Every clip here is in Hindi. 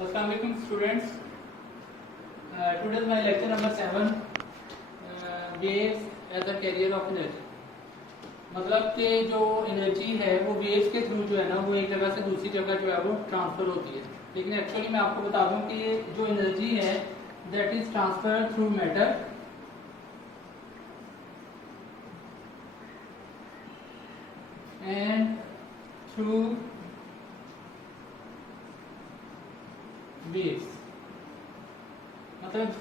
अस्सलाम वालेकुम students, today my lecture number 7 waves as a carrier of energy. मतलब कि जो एनर्जी है वो वेव्स के थ्रू जो है ना वो एक जगह से दूसरी जगह जो है वो ट्रांसफर होती है। लेकिन एक्चुअली मैं आपको बता दूं कि ये जो एनर्जी है that is transfer through matter and through waves। मतलब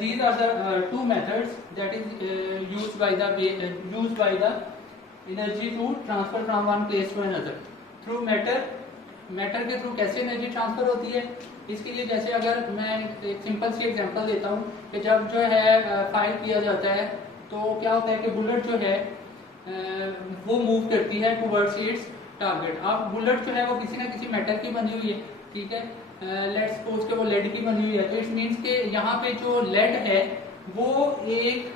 these are the two methods that is used by the energy to transfer from one place to another through matter के थ्रू कैसे एनर्जी ट्रांसफर होती है। इसके लिए जैसे अगर मैं एक सिंपल सी एग्जांपल देता हूँ कि जब जो है फायर किया जाता है तो क्या होता है कि बुलेट जो है वो मूव करती है टुवर्ड्स इट्स टारगेट। अब बुलेट जो है वो किसी ना किसी मेटल की बनी हुई है, ठीक है। लेट्स सपोज के वो लेड की बनी हुई है, तो इट्स मीन्स के यहाँ पे जो लेड है वो एक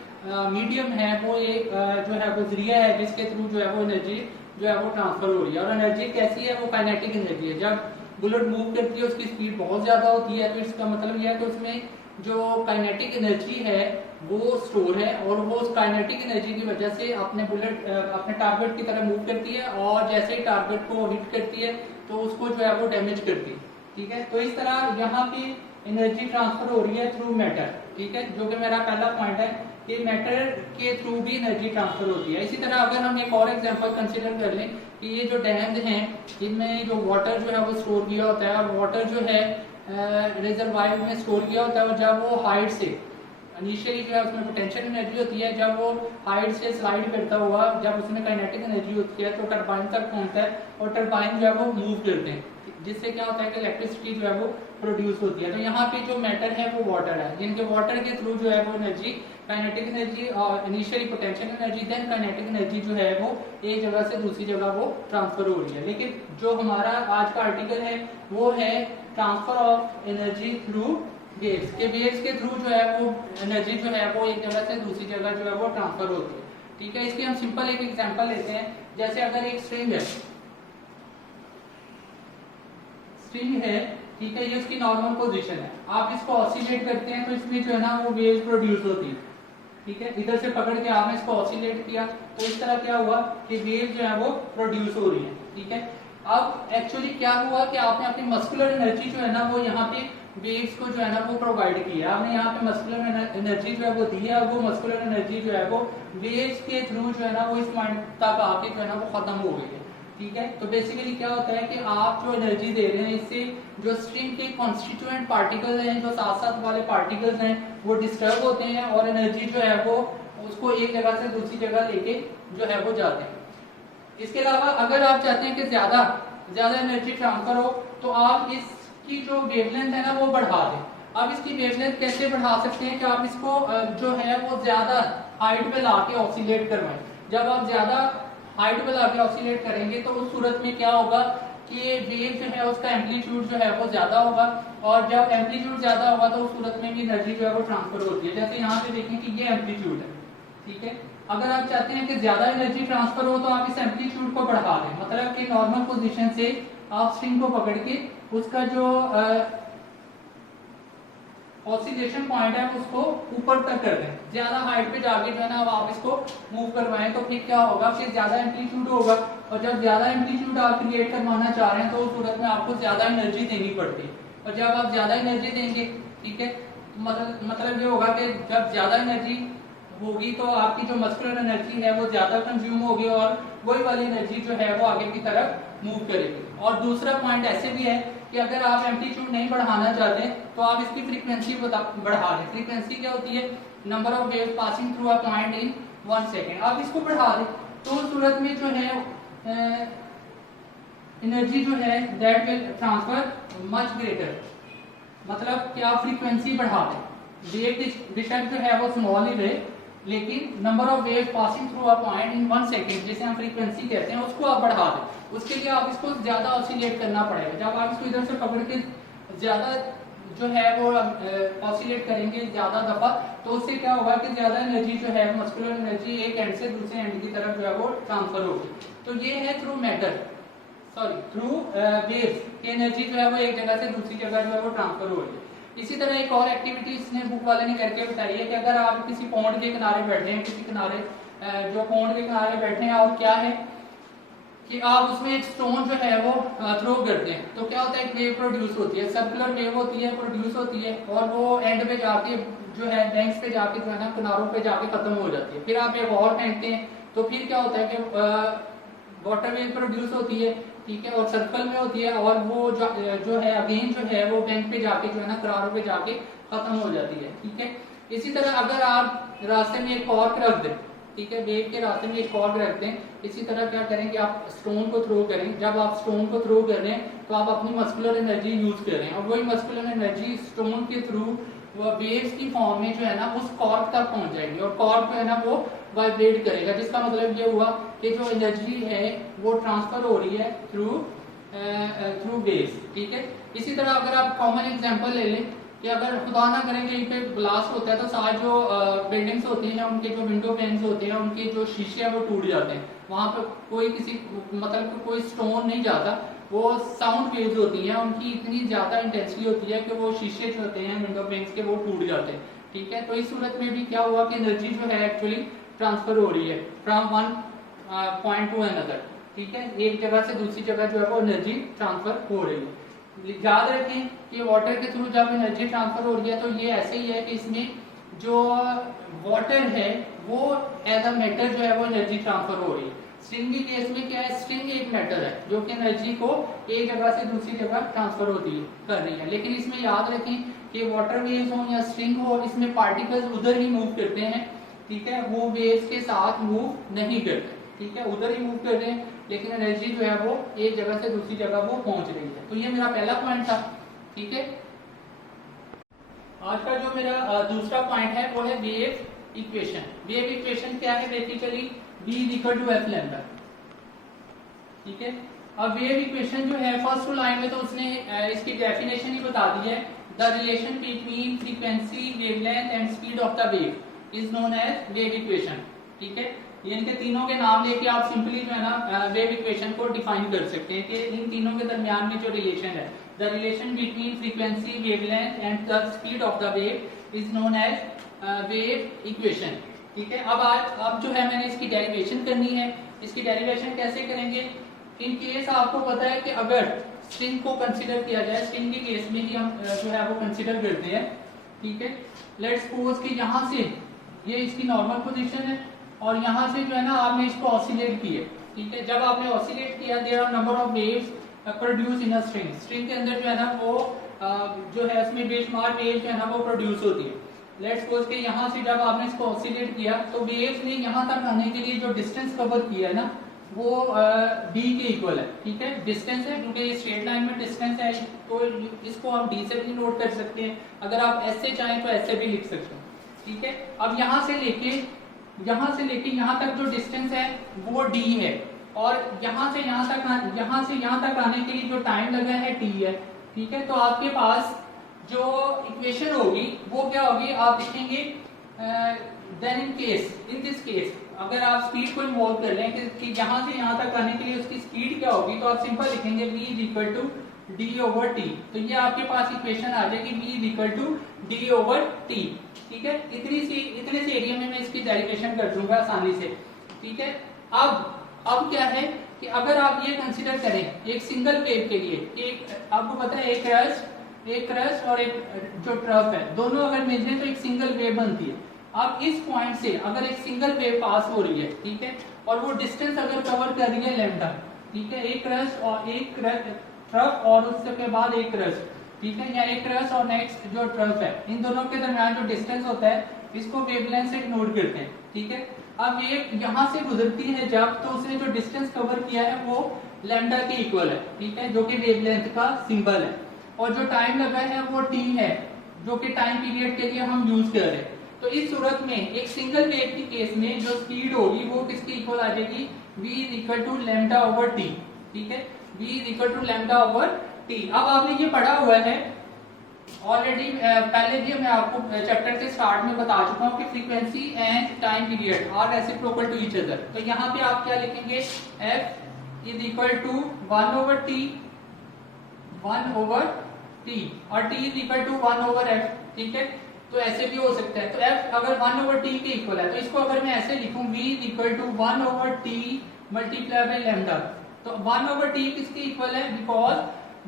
मीडियम है, वो एक जो है वो जरिया है जिसके थ्रू जो है वो एनर्जी जो है वो ट्रांसफर हो रही है। और एनर्जी कैसी है, वो काइनेटिक एनर्जी है। जब बुलेट मूव करती है उसकी स्पीड बहुत ज्यादा होती है, तो इसका मतलब यह है कि उसमें जो काइनेटिक एनर्जी है वो स्टोर है और वो उस काइनेटिक एनर्जी की वजह से अपने बुलेट अपने टारगेट की तरफ मूव करती है और जैसे ही टारगेट को हिट करती है तो उसको जो है वो डैमेज करती है, ठीक है। तो इस तरह यहाँ की एनर्जी ट्रांसफर हो रही है थ्रू मैटर, ठीक है, जो कि मेरा पहला पॉइंट है कि मैटर के थ्रू भी एनर्जी ट्रांसफर होती है। इसी तरह अगर हम एक और एग्जांपल कंसीडर कर लें कि ये जो डैम्स हैं इनमें जो वाटर जो है वो स्टोर किया होता है और वाटर जो है रिजर्वायर में स्टोर किया होता है और जब वो हाइट से इनिशियली जो है उसमें पोटेंशियल एनर्जी होती है, जब वो हाइट से स्लाइड करता हुआ जब उसमें काइनेटिक एनर्जी होती है तो टरबाइन तक पहुंचता है और टरबाइन जो है वो मूव करते हैं, जिससे क्या होता है कि इलेक्ट्रिसिटी जो है वो प्रोड्यूस होती है। तो यहाँ पे जो मैटर है वो वाटर है, जिनके वाटर के थ्रू जो है वो एनर्जी काइनेटिक एनर्जी और initially potential energy then kinetic energy जो है वो एक जगह से दूसरी जगह वो ट्रांसफर हो रही है। लेकिन जो हमारा आज का आर्टिकल है वो है transfer of energy through waves के। वेव्स के थ्रू जो है वो एनर्जी जो है वो एक जगह से दूसरी जगह जो है वो ट्रांसफर होती है, ठीक है। इसके हम सिंपल एक एग्जांपल लेते हैं। जैसे अगर एक स्ट्रिंग है, ठीक है, ये उसकी नॉर्मल पोजीशन है, आप इसको ऑसिलेट करते हैं तो इसमें जो है ना वो वेव्स प्रोड्यूस होती है, ठीक है। इधर से पकड़ के आपने इसको ऑसिलेट किया तो इस तरह क्या हुआ कि वेव जो है वो प्रोड्यूस हो रही है, ठीक है। अब एक्चुअली क्या हुआ कि आपने अपनी मस्कुलर एनर्जी जो है ना वो यहाँ पे वेव्स को जो है ना वो प्रोवाइड किया, आपने यहाँ पे मस्कुलर एनर्जी जो है वो दी है और वो मस्कुलर एनर्जी जो है वो वेव्स के थ्रू जो है ना वो इस पॉइंट तक आके जो है ना वो खत्म हो गई है, ठीक है। तो बेसिकली क्या होता है कि आप जो एनर्जी दे रहे हैं इससे जो स्ट्रिंग के कॉन्स्टिट्यूएंट पार्टिकल्स हैं, जो साथ साथ वाले पार्टिकल्स हैं वो डिस्टर्ब होते हैं और एनर्जी जो है वो उसको एक जगह से दूसरी जगह लेके जो है वो जाते हैं। इसके अलावा अगर आप चाहते हैं कि ज्यादा एनर्जी ट्रांसफर हो तो आप इसकी जो वेवलेंथ है ना वो बढ़ा दें। अब इसकी वेवलेंथ कैसे बढ़ा सकते हैं कि आप इसको जो है वो ज्यादा हाइट पे लाके ऑसिलेट करवाएं। जब आप ज्यादा हाइट पे लाके ऑसिलेट करेंगे तो उस सूरत में क्या होगा कि वेव जो है उसका एम्पलीट्यूड जो है वो ज्यादा होगा और जब एम्पलीट्यूड ज्यादा होगा तो उस सूरत में भी एनर्जी जो है वो ट्रांसफर होती है। जैसे यहाँ पे देखें कि ये एम्पलीट्यूड है, ठीक है। अगर आप चाहते हैं कि ज्यादा एनर्जी ट्रांसफर हो तो आप इस एम्पलीट्यूड को बढ़ा दें, मतलब कि नॉर्मल पोजीशन से आप स्ट्रिंग को पकड़ के उसका जो ऑसिलेशन पॉइंट है उसको ऊपर तक कर दें, ज्यादा हाइट पे जाके जो है ना आप इसको मूव करवाएं तो फिर क्या होगा कि ज्यादा एम्पलीट्यूड होगा और जब ज्यादा एम्पलीट्यूड आप क्रिएट करवाना चाह रहे हैं तो उस सूरत में आपको ज्यादा एनर्जी देनी पड़ती है और जब आप ज्यादा एनर्जी देंगे, ठीक है, मतलब ये होगा कि जब ज्यादा एनर्जी होगी तो आपकी जो मस्कुलर एनर्जी है वो ज्यादा कंज्यूम होगी और वही वाली एनर्जी जो है वो आगे की तरफ मूव करेगी। और दूसरा पॉइंट ऐसे भी है कि अगर आप एम्पलीट्यूड नहीं बढ़ाना चाहते तो आप इसकी फ्रीक्वेंसी बढ़ा दें। फ्रीक्वेंसी क्या होती है, number of waves passing through a point in 1 second. आप इसको बढ़ा दें तो उस सूरत में जो है एनर्जी जो है that will transfer much greater, मतलब कि आप फ्रीक्वेंसी बढ़ा दें। वेव बेशक जो है वो स्मॉल ही रहे लेकिन number of wave passing through a point in 1 second जिसे हम फ्रीक्वेंसी कहते हैं उसको आप बढ़ा दें। उसके लिए आप इसको ज्यादा ऑसिलेट करना पड़ेगा। जब आप इसको इधर से पकड़ के ज्यादा जो है वो ऑसिलेट करेंगे ज्यादा दफा तो उससे क्या होगा कि ज्यादा एनर्जी जो है मस्कुलर एनर्जी एक एंड से दूसरे एंड की तरफ जो है वो ट्रांसफर होगी। तो ये है थ्रू मैटर। थ्रू वेव्स की एनर्जी जो है वो एक जगह से दूसरी जगह जो है वो ट्रांसफर हो रही है। इसी तरह एक और एक्टिविटी इसने बुक वाले ने करके बताई है कि अगर आप किसी पॉन्ड के किनारे बैठे हैं, किसी किनारे जो पॉन्ड के किनारे बैठे हैं, और क्या है कि आप उसमें एक स्टोन जो है वो थ्रो करते हैं, तो क्या होता है, एक वेव प्रोड्यूस होती है, सर्कुलर वेव होती है, प्रोड्यूस होती है, और वो एंड पे जाके जो है बैंक्स पे जाके जो है ना किनारों पे जाके खत्म हो जाती है। फिर आप एक और फेंकते हैं तो फिर क्या होता है कि वाटर वेव प्रोड्यूस होती है, ठीक है, और सर्कल में होती है, और वो जो है अगेन जो है वो बैंक पे जाके जो है ना किनारों पे जाके खत्म हो जाती है, ठीक है। इसी तरह अगर आप रास्ते में एक कॉर्क रख दें, ठीक है, वेव के रास्ते में एक कॉर्क रख दें, इसी तरह क्या करें कि आप स्टोन को थ्रो करें। जब आप स्टोन को थ्रो कर रहे हैं तो आप अपनी मस्कुलर एनर्जी यूज कर रहे हैं, और वही मस्कुलर एनर्जी स्टोन के थ्रू वेव्स की फॉर्म में जो है ना उस कॉर्क तक पहुंच जाएगी, और कॉर्क जो है ना वो वाइब्रेट करेगा, जिसका मतलब ये हुआ कि जो एनर्जी है वो ट्रांसफर हो रही है थ्रू वेव्स, ठीक है। इसी तरह अगर आप कॉमन एग्जांपल ले लें कि अगर खुदा ना करें कहीं पे ब्लास्ट होता है तो सारे जो बिल्डिंग्स होती हैं, उनके जो विंडो पेन्स होते हैं, उनके जो शीशे हैं वो टूट जाते हैं। वहां पे कोई किसी मतलब कोई स्टोन नहीं जाता, वो साउंड वेव्स होती हैं, उनकी इतनी ज्यादा इंटेंसिटी होती है कि वो शीशे जो होते हैं विंडो पेन्स के वो टूट जाते हैं, ठीक है। तो इस सूरत में भी क्या हुआ कि एनर्जी जो है एक्चुअली ट्रांसफर हो रही है from one point two another, ठीक है, एक जगह से दूसरी जगह जो है वो एनर्जी ट्रांसफर हो रही है। याद रखें कि वाटर के थ्रू जब एनर्जी ट्रांसफर हो रही है तो ये ऐसे ही है कि इसमें जो वाटर है वो एज अ मेटल जो है वो एनर्जी ट्रांसफर हो रही है। स्ट्रिंग के केस में क्या है, स्ट्रिंग एक मेटल है जो कि एनर्जी को एक जगह से दूसरी जगह ट्रांसफर होती है कर रही है। लेकिन इसमें याद रखें कि वाटर वेव्स हो या स्ट्रिंग हो, इसमें पार्टिकल्स उधर ही मूव करते हैं, ठीक है, वो वेव्स के साथ मूव नहीं करते, ठीक है, उधर ही मूव कर रहे हैं, लेकिन एनर्जी जो है वो एक जगह से दूसरी जगह वो पहुंच रही है। तो ये मेरा पहला पॉइंट था, ठीक है। आज का जो मेरा दूसरा पॉइंट है वो है वेव इक्वेशन। वेव इक्वेशन क्या है, basically V equal to f lambda, ठीक है। अब वेव इक्वेशन जो है फर्स्ट लाइन में तो उसने इसकी डेफिनेशन ही बता दी है, the relation between frequency, wavelength and speed of the wave is known as wave equation, ठीक है। इनके तीनों के नाम लेके आप सिंपली जो है ना वेव इक्वेशन को डिफाइन कर सकते हैं कि इन तीनों के दरमियान में जो रिलेशन है, the relation between frequency, wavelength and the speed of the wave is known as wave equation, ठीक है। अब जो है मैंने इसकी डेरिवेशन करनी है। इसकी डेरिवेशन कैसे करेंगे, इन केस आपको पता है कि अगर स्ट्रिंग को कंसीडर किया जाए, स्ट्रिंग के केस में ही हम जो है वो कंसीडर करते हैं, ठीक है। लेट्स सपोज कि यहाँ से ये इसकी नॉर्मल पोजीशन है और यहाँ से जो है ना आपने इसको ऑसिलेट किया, ठीक है। जब आपने ऑसिलेट किया, there are number of waves produce in a string. String के अंदर जो है ना वो जो है उसमें बेशुमार वेव्स जो है ना वो प्रोड्यूस होती है। लेट्स सपोज कि यहाँ से जब आपने इसको ऑसिलेट किया तो वेव्स ने यहाँ तक आने के लिए जो डिस्टेंस कवर किया है ना वो d के इक्वल है, ठीक है। डिस्टेंस है क्योंकि ये स्ट्रेट लाइन में डिस्टेंस है, तो इसको आप d से भी नोट कर सकते हैं, अगर आप s से चाहें तो ऐसे भी लिख सकते हैं, ठीक है। अब यहाँ से लेके यहाँ तक जो डिस्टेंस है वो d है, और यहाँ से यहाँ तक आने के लिए जो टाइम लगा है t है, ठीक है। तो आपके पास जो इक्वेशन होगी वो क्या होगी, आप लिखेंगे देन इन दिस केस अगर आप स्पीड को इन्वॉल्व कर लें कि यहाँ से यहाँ तक आने के लिए उसकी स्पीड क्या होगी, तो आप सिंपल लिखेंगे v is equal to D over T. तो ये आपके पास इक्वेशन आ जाएगी v is equal to D over T, ठीक है। इतने से एरिया में मैं इसकी डेरिवेशन कर दूंगा आसानी से, ठीक है। अब क्या है कि अगर आप ये कंसिडर करें एक सिंगल वेव के लिए, एक आपको पता है एक क्रस्ट और एक जो ट्रफ है, दोनों अगर मिल जाए तो एक सिंगल वेव बनती है। अब इस पॉइंट से अगर एक सिंगल वेव पास हो रही है, ठीक है, और वो डिस्टेंस अगर कवर कर रही है लैम्डा, ठीक है, एक क्रस्ट और एक ट्रफ और उसके बाद एक क्रस्ट, ठीक है, या एक क्रस्ट और नेक्स्ट जो ट्रफ है, इन दोनों के दरमियान जो डिस्टेंस होता है इसको वेवलेंथ से नोट करते हैं, ठीक है। अब ये यहाँ से गुजरती है जब, तो उसने जो डिस्टेंस कवर किया है वो लैम्डा के इक्वल है, ठीक है, जो कि वेवलेंथ का सिंबल है, और जो टाइम लगा है वो t है, जो कि टाइम पीरियड के लिए हम यूज कर रहे हैं। तो इस सूरत में एक सिंगल वेव की केस में जो स्पीड होगी वो किसके इक्वल आ जाएगी, v is equal to lambda over t, ठीक है, v is equal to lambda over t। अब आपने ये पढ़ा हुआ है ऑलरेडी, पहले भी मैं आपको चैप्टर के स्टार्ट में बता चुका हूँ कि frequency and time period are reciprocal to each other. तो यहाँ पे आप क्या लिखेंगे, f is equal to 1/t, 1/t और t is equal to 1/f। ठीक है, तो ऐसे भी हो सकता है। तो f अगर 1/t के इक्वल है तो इसको अगर मैं ऐसे लिखूं v is equal to 1/t multiply by lambda, तो 1/t किसके इक्वल है? बिकॉज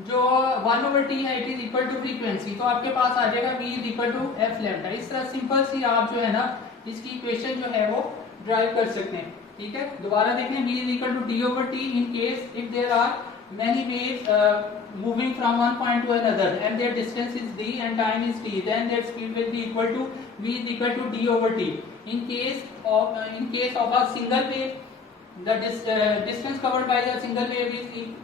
जो 1/t है it is equal to frequency, तो आपके पास आ जाएगा v is equal to f lambda. इस तरह सिंपल सी आप जो है ना इसकी इक्वेशन जो है वो ड्राइव कर सकते हैं। ठीक है, दोबारा देखें, v is equal to d/t in case if there are many waves moving from one point to another and their distance is d and time is t, then their speed will be equal to v is equal to d/t. In case of a single wave, the distance covered by the single wave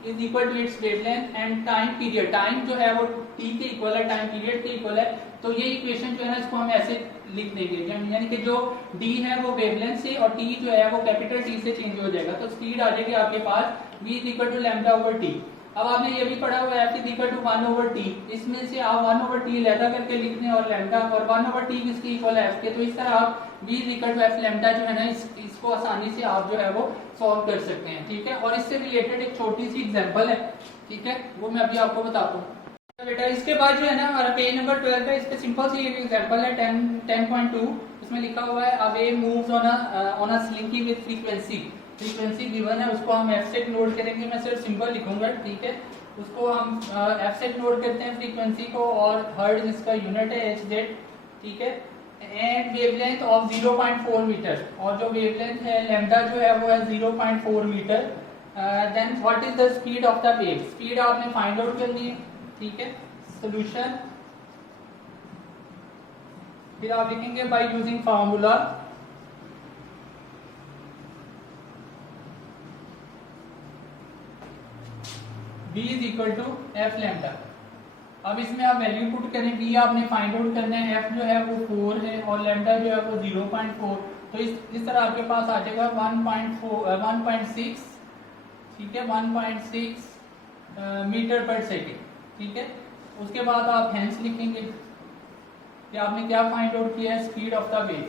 is equal to its wavelength and time period. Time जो है वो t के इक्वल है, टाइम पीरियड के इक्वल है। तो ये इक्वेशन जो है इसको हम ऐसे लिख देंगे, यानी कि जो d है वो वेवलेंथ से और t जो है वो कैपिटल T से चेंज हो जाएगा। तो स्पीड आ जाएगी आपके पास v is equal to λ/t। अब आपने ये भी पढ़ा हुआ है f is equal to 1/t, इसमें से आप 1/t लैदा करके लिख दें और लैम्डा, और 1/t किसके इक्वल है? f के। तो इस तरह आप v is equal to f lambda जो है ना इसको आसानी से आप जो है वो सॉल्व कर सकते हैं। ठीक है, और इससे रिलेटेड एक छोटी सी एग्जांपल है, ठीक है, वो मैं अभी आपको बताता हूँ बेटा। इसके बाद जो है ना हमारा पेज नंबर 12 है, इस पे सिंपल सी एक एग्जांपल है 10.2। इसमें लिखा हुआ है a wave moves on a slinky with frequency given है, उसको हम f से नोट करेंगे। मैं सिर्फ सिंपल लिखूंगा, ठीक है, उसको हम f से नोट करते हैं फ्रीक्वेंसी को, और हर्ट्ज इसका यूनिट है hz। ठीक है, एंड वेवलेंथ ऑफ 0.4 मीटर, और जो वेवलेंथ है लैम्डा जो है वो है 0.4 metre. Then what is the speed of the wave? Speed आपने फाइंड आउट करनी है। ठीक है, सॉल्यूशन फिर आप लिखेंगे by using formula v is equal to f lambda. अब इसमें आप वैल्यू पुट करें, v आपने फाइंड आउट करना है, f जो है वो 4 है और लैम्डा जो है वो 0.4। तो इस तरह आपके पास आ जाएगा 1.6, ठीक है, 1.6 मीटर पर सेकेंड। ठीक है, उसके बाद आप हेंस लिखेंगे कि आपने क्या फाइंड आउट किया है? Speed of the wave.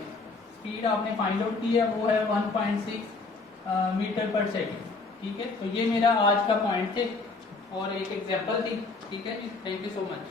Speed आपने फाइंड आउट की है वो है 1.6 मीटर पर सेकेंड। ठीक है, तो ये मेरा आज का पॉइंट थे और एक एग्जांपल थी। ठीक है जी, थैंक यू सो मच।